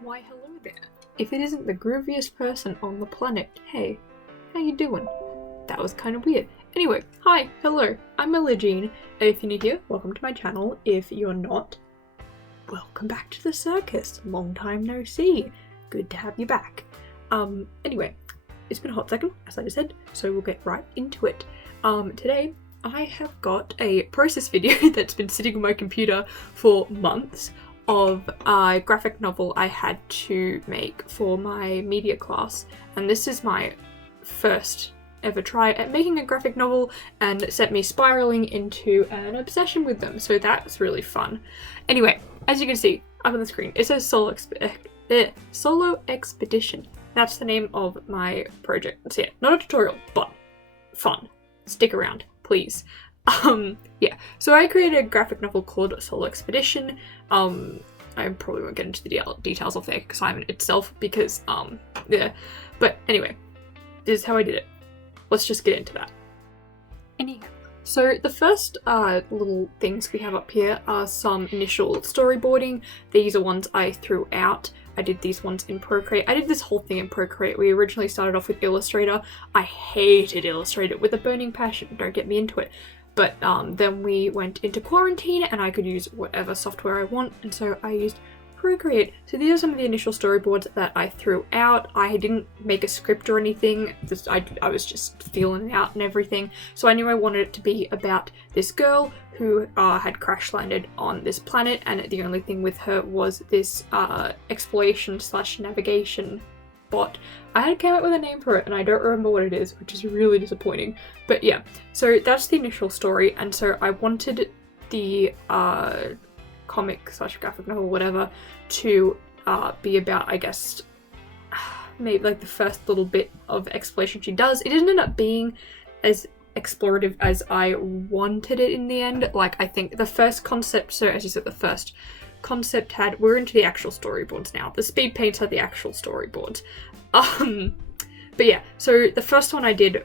Why hello there. If it isn't the grooviest person on the planet, hey, how you doing? That was kind of weird. Anyway, hi, hello, I'm Jean. If you're new here, welcome to my channel. If you're not, welcome back to the circus. Long time no see. Good to have you back. Anyway, it's been a hot second, as I just said, so we'll get right into it. Today, I have got a process video that's been sitting on my computer for months of a graphic novel I had to make for my media class, and this is my first ever try at making a graphic novel and it set me spiraling into an obsession with them, so that's really fun. Anyway, as you can see up on the screen, it says Solo Expedition. That's the name of my project. So yeah, not a tutorial, but fun. Stick around, please. Yeah, so I created a graphic novel called Solo Expedition. I probably won't get into the details of the assignment itself because, yeah. But anyway, this is how I did it. Let's just get into that. Anyhow, so the first little things we have up here are some initial storyboarding. These are ones I threw out. I did these ones in Procreate. I did this whole thing in Procreate. We originally started off with Illustrator. I hated Illustrator with a burning passion. Don't get me into it. But then we went into quarantine and I could use whatever software I want, and so I used Procreate. So these are some of the initial storyboards that I threw out. I didn't make a script or anything. I was just feeling it out and everything. So I knew I wanted it to be about this girl who had crash landed on this planet, and the only thing with her was this exploration/navigation bot. I had came up with a name for it and I don't remember what it is, which is really disappointing. But yeah, so that's the initial story, and so I wanted the comic/graphic novel, whatever, to be about, I guess, maybe like the first little bit of exploration she does. It didn't end up being as explorative as I wanted it in the end. Like, I think the first concept, so as you said, the first concept we're into the actual storyboards now. The speed paints are the actual storyboards. But yeah, so the first one I did,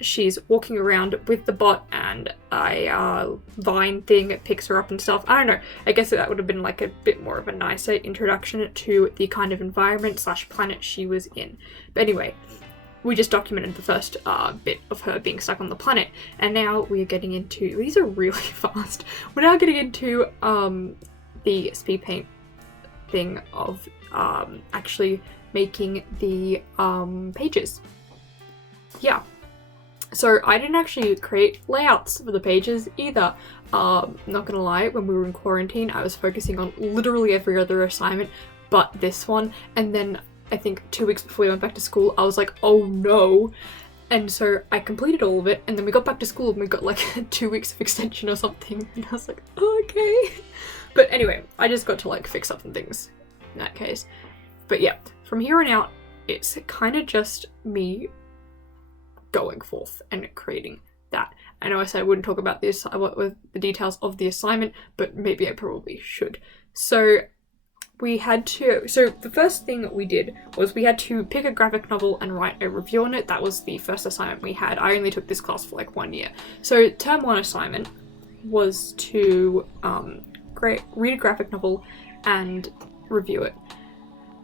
she's walking around with the bot and a vine thing picks her up and stuff. I don't know, I guess that would have been like a bit more of a nicer introduction to the kind of environment/planet she was in. But anyway, we just documented the first bit of her being stuck on the planet, and now we're getting into, these are really fast, we're now getting into the speed paint thing of actually making the pages. Yeah, so I didn't actually create layouts for the pages either. Not gonna lie, when we were in quarantine I was focusing on literally every other assignment but this one, and then I think 2 weeks before we went back to school I was like, oh no. And so I completed all of it, and then we got back to school and we got like 2 weeks of extension or something, and I was like, oh, okay. But anyway, I just got to like fix up some things in that case. But yeah, from here on out, it's kind of just me going forth and creating that. I know I said I wouldn't talk about this with the details of the assignment, but maybe I probably should. So the first thing that we did was we had to pick a graphic novel and write a review on it. That was the first assignment we had. I only took this class for like 1 year. So term 1 assignment was to read a graphic novel and review it.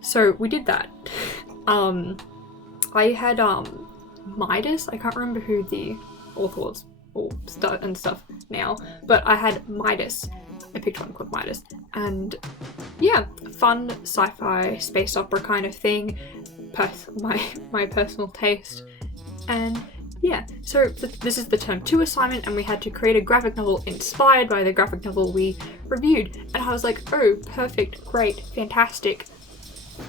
So we did that. I had Midas, I can't remember who the author was and stuff now, but I had Midas. I picked one called Midas, and yeah, fun sci-fi space opera kind of thing, my personal taste. And yeah, so this is the term 2 assignment, and we had to create a graphic novel inspired by the graphic novel we reviewed, and I was like, oh, perfect, great, fantastic,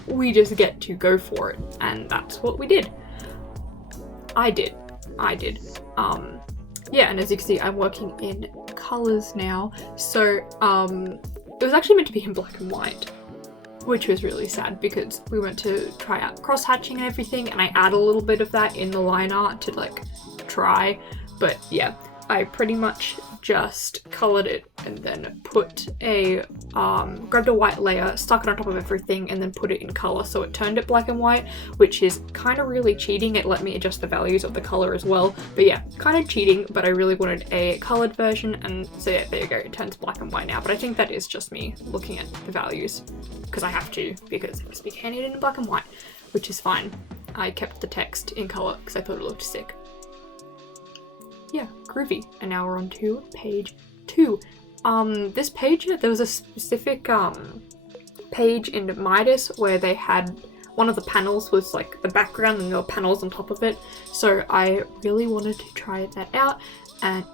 we just get to go for it. And that's what we did. I did. Yeah, and as you can see, I'm working in colors now. So it was actually meant to be in black and white, which was really sad because we went to try out cross-hatching and everything, and I add a little bit of that in the line art to like try. But yeah, I pretty much just coloured it and then grabbed a white layer, stuck it on top of everything, and then put it in colour, so it turned it black and white, which is kind of really cheating. It let me adjust the values of the colour as well, but yeah, kind of cheating, but I really wanted a coloured version, and so yeah, there you go, it turns black and white now. But I think that is just me looking at the values, because I have to, because I speak handwritten in black and white, which is fine. I kept the text in colour because I thought it looked sick. Yeah, groovy. And now we're on to page 2. This page, there was a specific page in Midas where they had one of the panels was like the background and there were panels on top of it. So I really wanted to try that out, and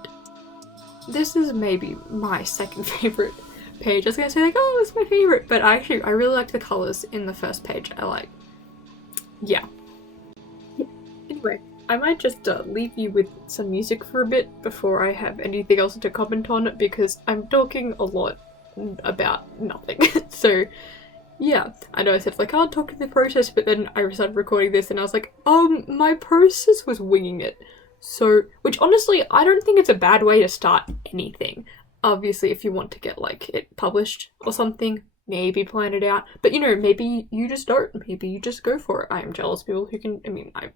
this is maybe my second favorite page. I was gonna say like, oh, it's my favorite, but I really like the colors in the first page. Yeah. Anyway, I might just leave you with some music for a bit before I have anything else to comment on, because I'm talking a lot about nothing. So yeah, I know I said like I'll talk in the process, but then I started recording this and I was like, my process was winging it. So, which honestly, I don't think it's a bad way to start anything. Obviously, if you want to get like it published or something, maybe plan it out. But you know, maybe you just don't. Maybe you just go for it. I am jealous of people who can. I mean, I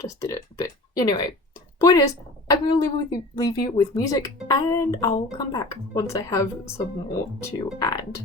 just did it. But anyway, point is, I'm gonna leave you with music, and I'll come back once I have some more to add.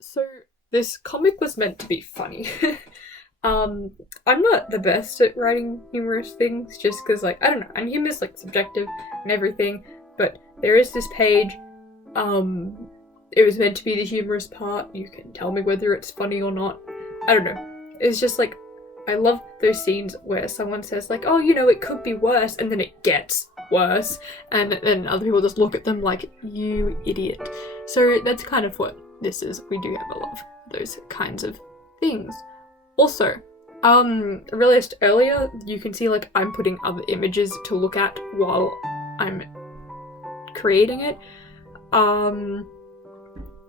So this comic was meant to be funny. I'm not the best at writing humorous things, just because, like, I don't know, and humor's, like, subjective and everything, but there is this page, it was meant to be the humorous part, you can tell me whether it's funny or not, I don't know, it's just, like, I love those scenes where someone says, like, oh, you know, it could be worse, and then it gets worse, and then other people just look at them like, you idiot. So that's kind of what this is. We do have a lot of those kinds of things. Also, I realized earlier, you can see, like, I'm putting other images to look at while I'm creating it.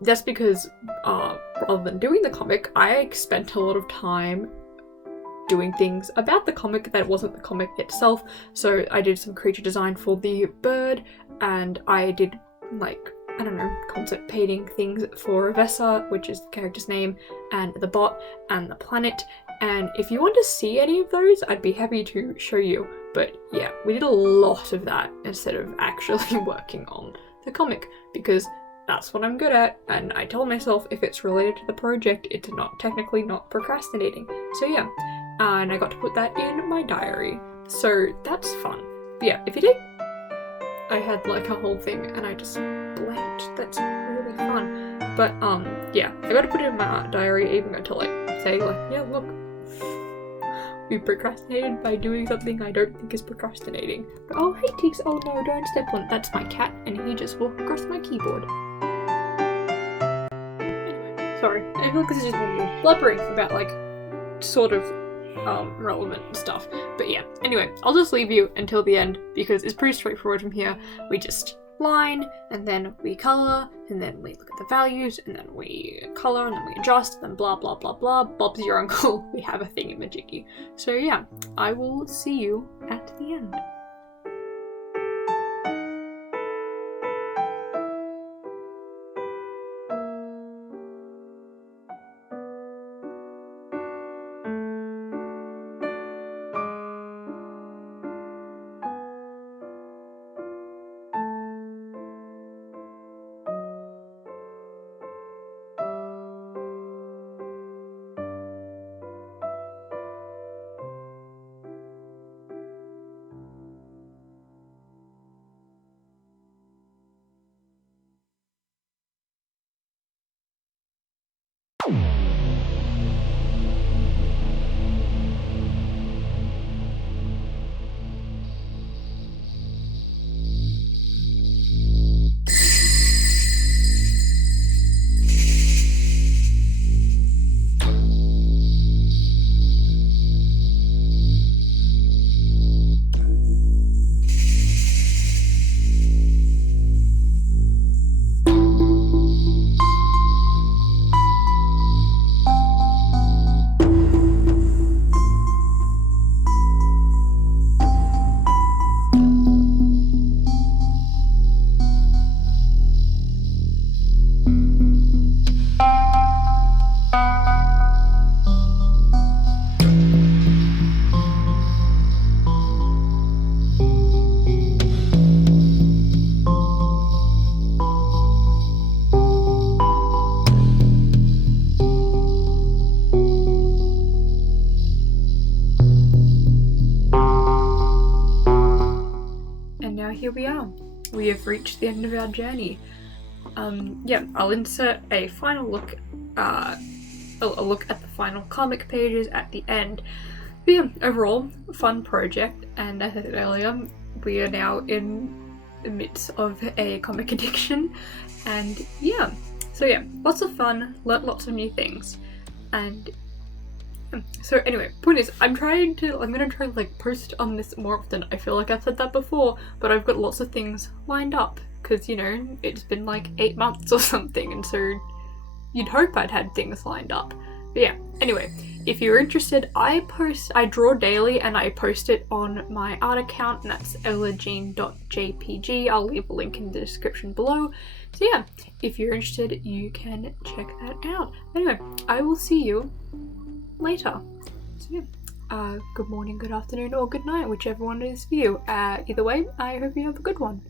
That's because, rather than doing the comic, I spent a lot of time doing things about the comic that wasn't the comic itself. So I did some creature design for the bird, and I did, like, I don't know, concept painting things for Vessa, which is the character's name, and the bot, and the planet. And if you want to see any of those, I'd be happy to show you. But yeah, we did a lot of that instead of actually working on the comic, because that's what I'm good at, and I told myself if it's related to the project, it's not technically not procrastinating. So yeah, and I got to put that in my diary. So that's fun. But yeah, if you did, I had like a whole thing and I just blanked. That's really fun. But yeah, I got to put it in my diary, even got to like say like, yeah, look, we procrastinated by doing something I don't think is procrastinating. But, oh, hey Tiggs, oh no, don't step on it. That's my cat, and he just walked across my keyboard. Anyway, sorry. I feel like this is just blubbering about like sort of relevant stuff. But yeah, anyway, I'll just leave you until the end because it's pretty straightforward from here. We just line, and then we colour, and then we look at the values, and then we colour, and then we adjust, and then blah blah blah blah. Bob's your uncle. We have a thingamajiggy. So yeah, I will see you at the end. Here we are. We have reached the end of our journey. Yeah, I'll insert a final look, a look at the final comic pages at the end. But yeah, overall, fun project, and as I said earlier, we are now in the midst of a comic addiction, and yeah, so yeah, lots of fun, learnt lots of new things, and so anyway, point is, I'm gonna try to like post on this more often. I feel like I've said that before, but I've got lots of things lined up because, you know, it's been like 8 months or something, and so you'd hope I'd had things lined up. But yeah, anyway, if you're interested, I draw daily and I post it on my art account, and that's ellajeen.jpg. I'll leave a link in the description below. So yeah, if you're interested, you can check that out. Anyway, I will see you later. So yeah, good morning, good afternoon, or good night, whichever one it is for you. Either way, I hope you have a good one.